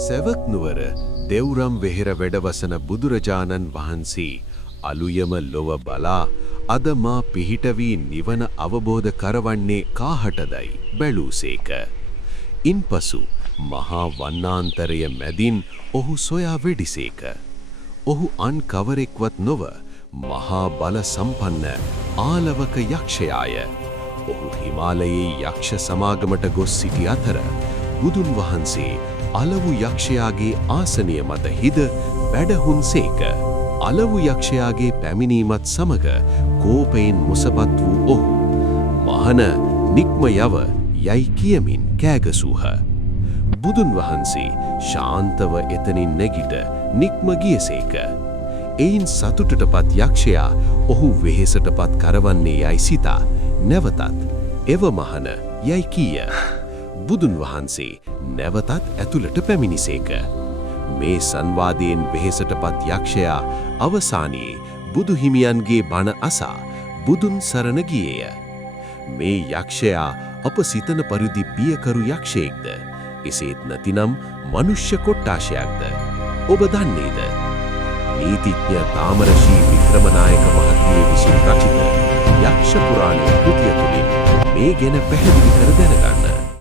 සෙවක් නුවර දෙව්රම් වෙහෙර වැඩවසන බුදුරජාණන් වහන්සේ අලුයම ලොව බලා අද මා පිහිට වී නිවන අවබෝධ කරවන්නේ කාහටදයි බැලූසේක. ඉන්පසු මහා වන්නාන්තරය මැදින් ඔහු සොයා වෙඩිසේක. ඔහු අන් කවරෙක්වත් නොව මහා බල සම්පන්න ආලවක යක්ෂයාය. ඔහු හිමාලයේ යක්ෂ සමාගමට ගොස් සිටි අතර බුදුන් වහන්සේ අලවු යක්ෂයාගේ ආසනය මත හිද වැඩහුන්සේක. අලවු යක්ෂයාගේ පැමිණීමත් සමග කෝපයෙන් මුසපත් වූ ඔහු මහන නික්ම යව යයි කියමින් කෑගසූහ. බුදුන් වහන්සේ ශාන්තව එතනින් නැගිට නික්ම ගියසේක. එයින් සතුටටපත් යක්ෂයා ඔහු වෙහෙසටපත් කරවන්නේ යයි සිතා නැවතත් එව මහන යයි කීය. බුදුන් වහන්සේ නැවතත් ඇතුළට පැමිණිසේක. මේ සංවාදයෙන් වෙහෙසටපත් යක්ෂයා අවසානයේ බුදු හිමියන්ගේ බණ අසා බුදුන් සරණ ගියේය. මේ යක්ෂයා අප සිතන පරිදි බියකරු යක්ෂයෙක්ද? එසේත් නැතිනම් මනුෂ්‍ය කොට්ටාශයක්ද? ඔබ දන්නේද? නීතිඥ තාමරශී වික්‍රමනායක මහත්මිය විසින් රචිත යක්ෂ පුරාණ කෘතිය තුළින් මේ ගැන පැහැදිලි කර දැනගන්න.